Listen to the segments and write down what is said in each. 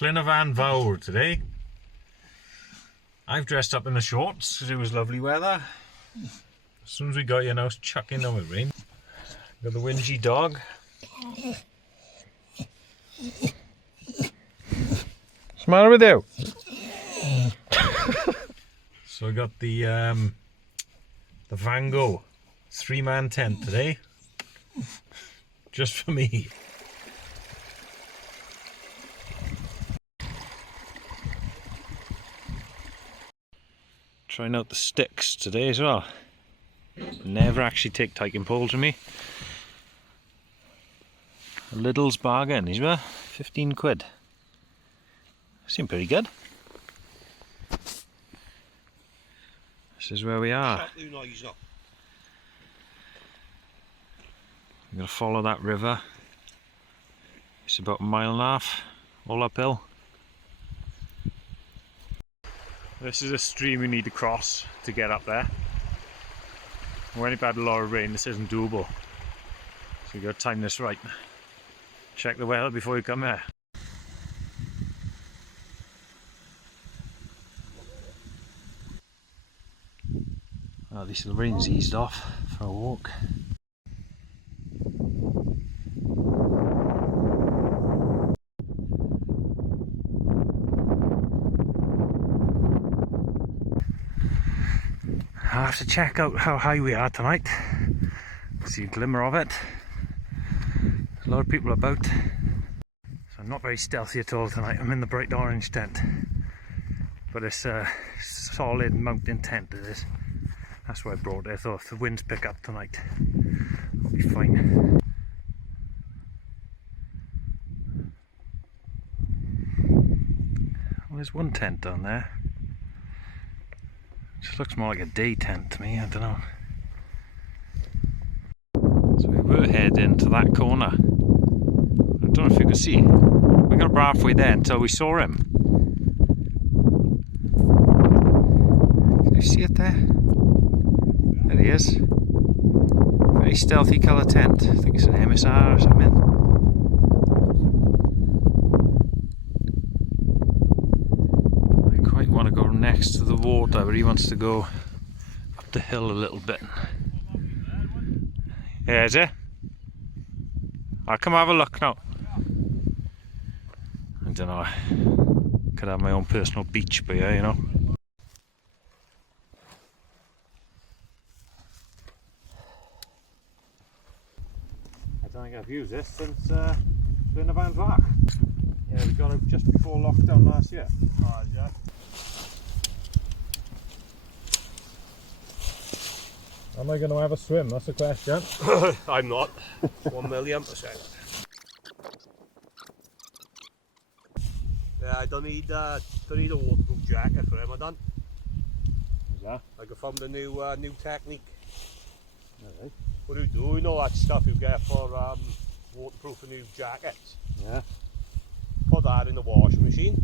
Llyn Y Fan Fawr today. I've dressed up in the shorts because it was lovely weather. As soon as we got here now it's chucking down with rain. Got the whingy dog. What's the matter with you? So I got the Vango 3-man tent today. Just for me. Trying out the sticks today as well. Never actually take taking poles with me. A Lidl's bargain, these were 15 quid. Seem pretty good. This is where we are. I'm going to follow that river. It's about a mile and a half, all uphill. This is a stream we need to cross to get up there. When we've had a lot of rain, this isn't doable. So you've got to time this right. Check the weather before you come here. Well, at least the rain's eased off for a walk. I'll have to check out how high we are tonight. See a glimmer of it. There's a lot of people about. So I'm not very stealthy at all tonight. I'm in the bright orange tent. But it's a solid mountain tent it is. That's why I brought it. I thought if the winds pick up tonight, I'll be fine. Well, there's one tent down there. Just looks more like a day tent to me, I don't know. So we were heading to that corner. I don't know if you can see. We got about halfway there until we saw him. Can you see it there? There he is. Very stealthy colour tent. I think it's an MSR or something. I want to go next to the water, but he wants to go up the hill a little bit. Yeah, is it? I'll come have a look now. I don't know. Could have my own personal beach by here, you know. I don't think I've used this since Llyn Y Fan Fawr. Yeah, we got it just before lockdown last year. Oh, yeah. Am I going to have a swim? That's the question. I'm not. 1,000,000%. Yeah, I don't need a waterproof jacket for him. I don't. What's that? I found a new technique. Alright. What do you do? You know that stuff you get for waterproof new jackets? Yeah. Put that in the washing machine.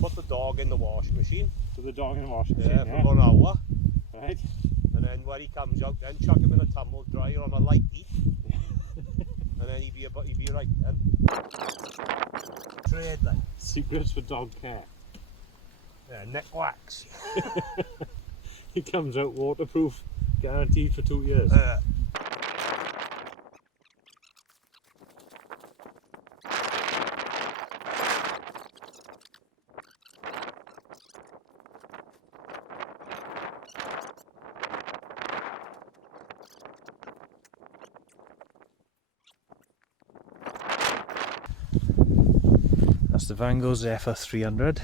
Put the dog in the washing machine. Put the dog in the washing machine? Yeah, for about an hour. Right. And then when he comes out, then chuck him in a tumble dryer on a light heat. And then he'd be right then. Trade like. Secrets for dog care. Yeah, neck wax. He comes out waterproof, guaranteed for 2 years. That's the Vango Zephyr 300.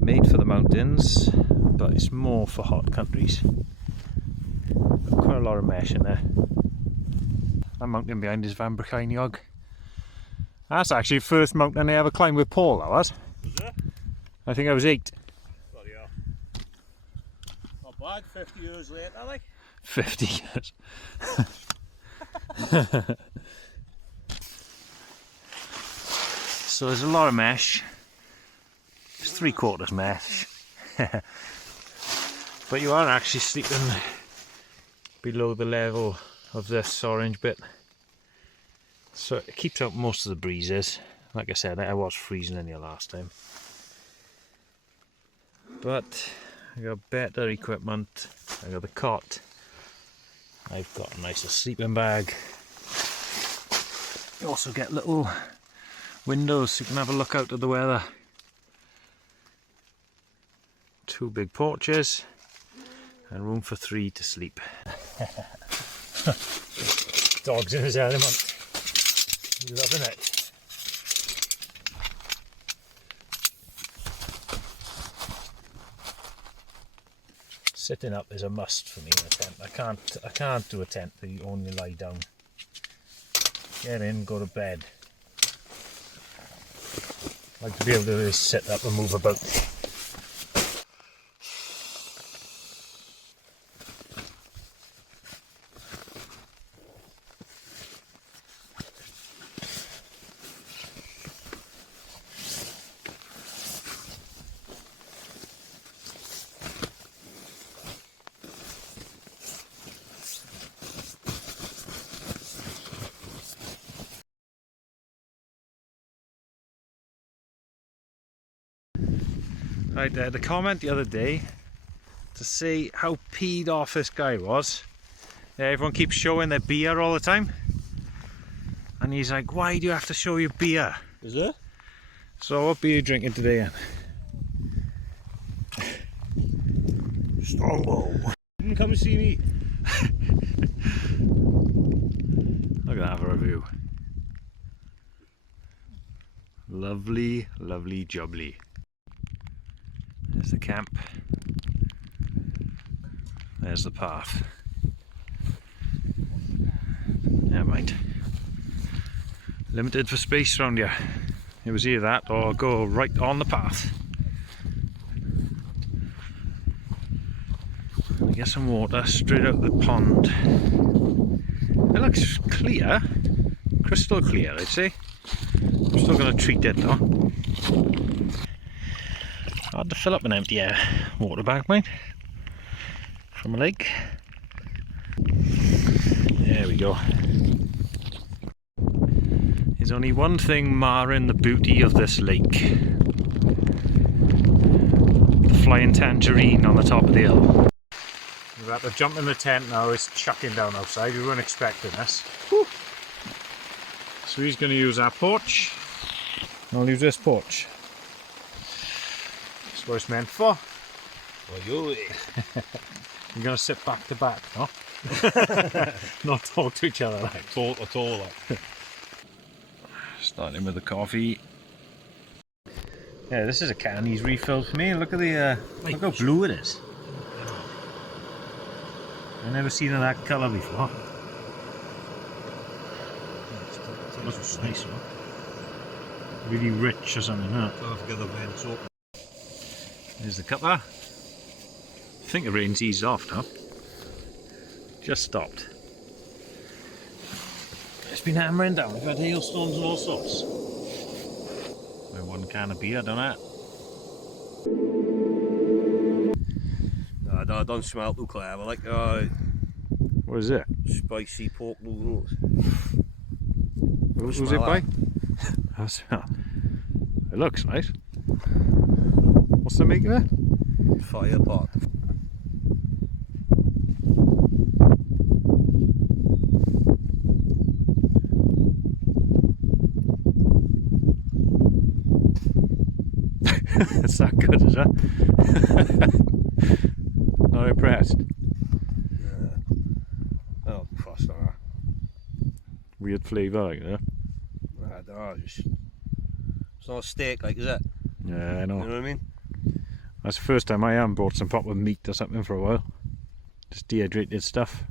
Made for the mountains, but it's more for hot countries. Got quite a lot of mesh in there. That mountain behind is Van Brecon Beacons. That's actually the first mountain I ever climbed with Paul, that was. Was it? I think I was 8. Bloody hell. Not bad, 50 years later, like. 50 years. So there's a lot of mesh. It's 3/4 mesh. But you are actually sleeping below the level of this orange bit. So it keeps out most of the breezes. Like I said, I was freezing in here last time. But I got better equipment. I got the cot. I've got a nicer sleeping bag. You also get little windows so you can have a look out at the weather. 2 big porches and room for 3 to sleep. Dog's in his element. He's loving it. Sitting up is a must for me in a tent. I can't do a tent where you only lie down. Get in, go to bed. I like to be able to just sit up and move about. Right, the comment the other day to see how peed off this guy was. Everyone keeps showing their beer all the time. And he's like, why do you have to show your beer? Is it? So what beer are you drinking today, Ian? Strongbow. You can come and see me. Look at that for a view. Lovely, lovely jubbly. There's the camp. There's the path. Never mind. Limited for space around here. It was either that or go right on the path. I get some water straight out of the pond. It looks clear. Crystal clear, I'd say. I'm still going to treat it though. Hard to fill up an empty water bag, mate, from a lake. There we go. There's only one thing marring the beauty of this lake. The flying tangerine on the top of the hill. We've had to jump in the tent now, it's chucking down outside, we weren't expecting this. Whew. So he's going to use our porch. I'll use this porch. That's what it's meant for. You're going to sit back to back, no? Not talk to each other like. talk at all. Starting with the coffee. Yeah, this is a can he's refilled for me. Look at the look how blue it is. I've never seen it that colour before. Looks nice, huh? Really rich or something, huh? There's the cuppa. I think the rain's eased off now. Just stopped. It's been hammering down. We've had hailstorms and all sorts. My one can of beer, don't it? No, don't smell too clever. Like What is it? spicy pork noodles. Who's it by? It looks nice. What's the make of it? Fire pot. It's that good, is it? Not impressed. Yeah. Oh, fast on that. Weird flavour, like that. I don't know, it's not a steak, like, is it? Yeah, I know. You know what I mean? That's the first time I haven't bought some proper meat or something for a while. Just dehydrated stuff.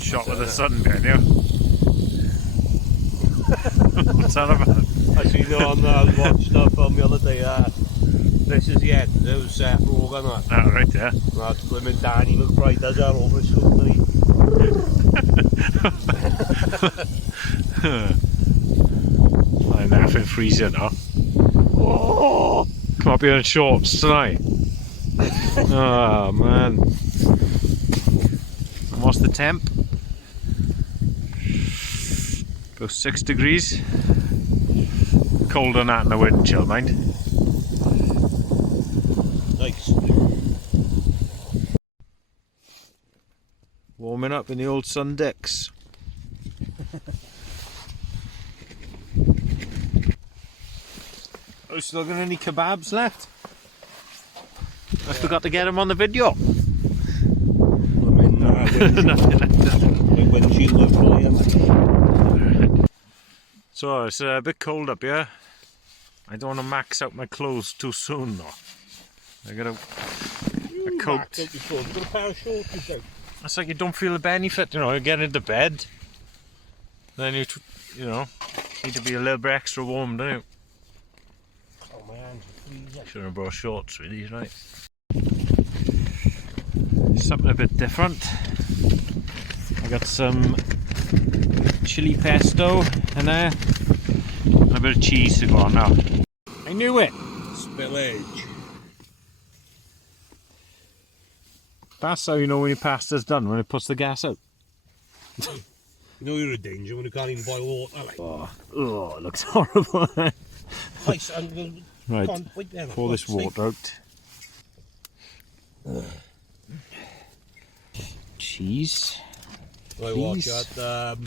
Shot with the sun behind you. What's that about? I seen it on I watched a film the other day. This is the end. It was Seth Rogen. Oh, right, yeah. That's Blimmin' Danny McBride does that over his shoulder. I'm half freezing now. Oh, come up here in shorts tonight. Oh man. And what's the temp? About 6 degrees. Colder than that in the wind chill, mind. Nice. Warming up in the old sun decks. Oh, still got any kebabs left? I forgot to get them on the video. So it's a bit cold up here. I don't want to max out my clothes too soon though. I got a coat. It's like you don't feel the benefit, you know. You get into bed, then you know, need to be a little bit extra warm, don't you? Oh, my hands are freezing. Should have brought shorts really, right? Something a bit different. I got some chili pesto in there and a bit of cheese to go on now. I knew it! Spillage. That's how you know when your pasta's done, when it puts the gas out. You know you're in danger when you can't even boil water. Like. Oh, it looks horrible. Nice, right, pour this water out. Cheese. Right, watch that.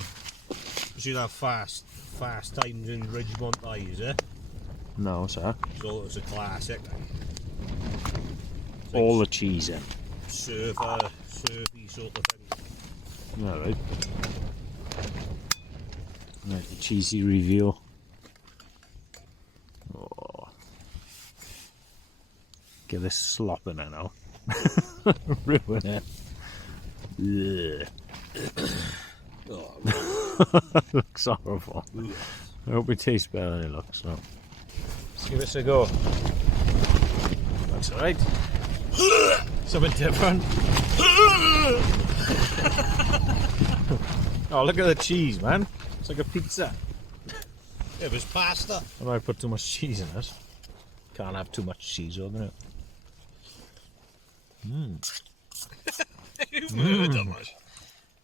See that fast times in Ridgemont Eyes, eh? No, sir. So it's a classic. All the cheese in. Surfy sort of thing. Alright. Right, the cheesy reveal. Oh. Give this slop in there now. Ruin it. Yeah. Looks horrible. I hope it tastes better than it looks. No. Let's give this a go. Looks alright. Something different. Oh, look at the cheese, man. It's like a pizza. It was pasta. I might put too much cheese in it. Can't have too much cheese over it.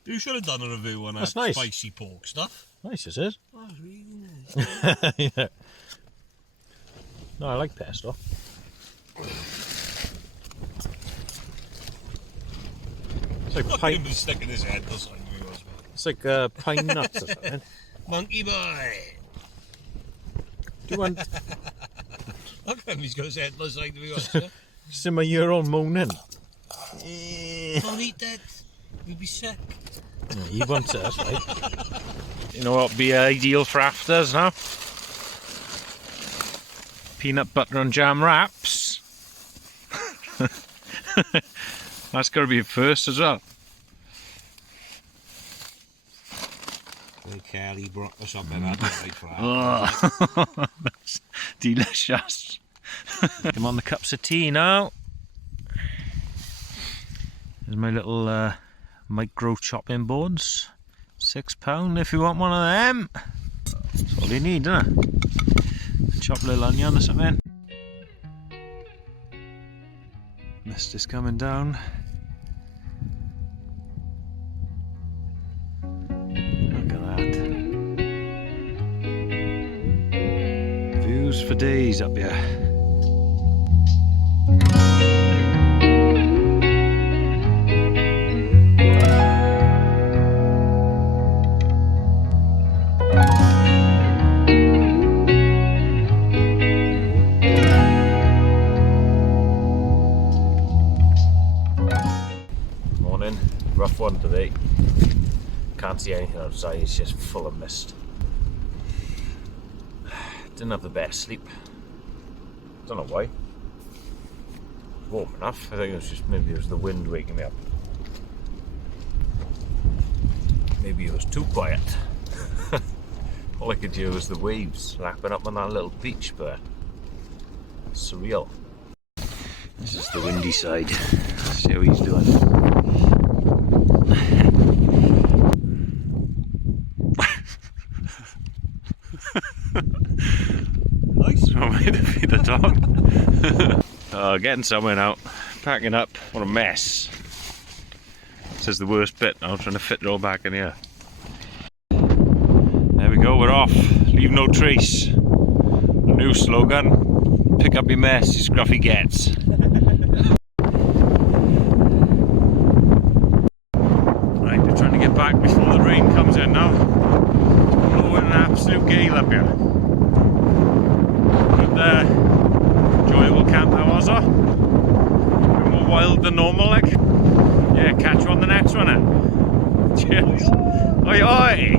You should have done a review on that nice. Spicy pork stuff. Nice, is it? Oh, it's really nice. Yeah. No, I like pesto. It's like pine. He's sticking his head this side. It's like pine nuts or something. Monkey boy. Do you want Look at him, he's got his head this side. simmer your own moaning? Don't eat that. You'll be sick. Yeah, he wants it, that's right. You know what would be ideal for afters now? Peanut butter and jam wraps. That's got to be first as well. Kelly brought us up in that right for that. Oh, that's delicious. Come on, the cups of tea now. There's my little micro chopping boards. £6 if you want one of them. That's all you need, isn't it? Chop a little onion or something. Mist is coming down. Look at that. Views for days up here. Rough one today. Can't see anything outside, it's just full of mist. Didn't have the best sleep. Don't know why. warm enough. I think it was just, maybe it was the wind waking me up. Maybe it was too quiet. All I could hear was the waves lapping up on that little beach, but surreal. This is the windy side. Let's see how he's doing. Nice. Want me to feed the dog? Oh, getting somewhere now. Packing up. What a mess. This is the worst bit now, trying to fit it all back in here. There we go, we're off. Leave no trace. New slogan. Pick up your mess, you scruffy gets. Right, we're trying to get back before the rain comes in now. Blowing an absolute gale up here. But enjoyable camp that was, huh? More wild than normal, like. Yeah, catch you on the next one then. Cheers. Oi oi!